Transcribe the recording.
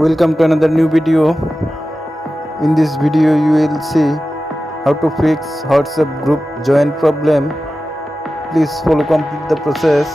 Welcome to another new video. In this video you will see how to fix WhatsApp group join problem. Please follow complete the process.